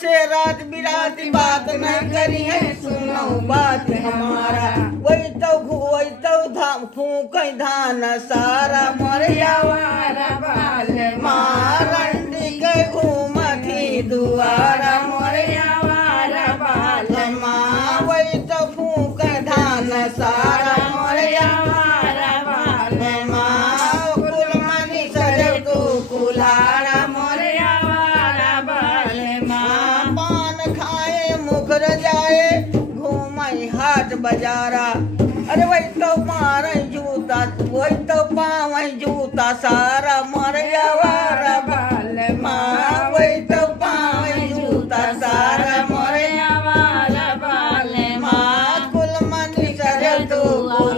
से रात बिराती बात नहीं करी है सुनो बात हमारा वही तो धाम फूक धान सारा मोरियावारा बाल मारंडी के घूमती दुआरा मोरियावारा बाल माँ वही तो फूक धान सारा मोरियावारा बाल माँ कुलमनी सर तू कुलारा मोरियावारा बाल माँ पान खाए मुखर जाए घूमई हाट बाजारा अरे वही तो मार जूता वही तो पाव जूता सारा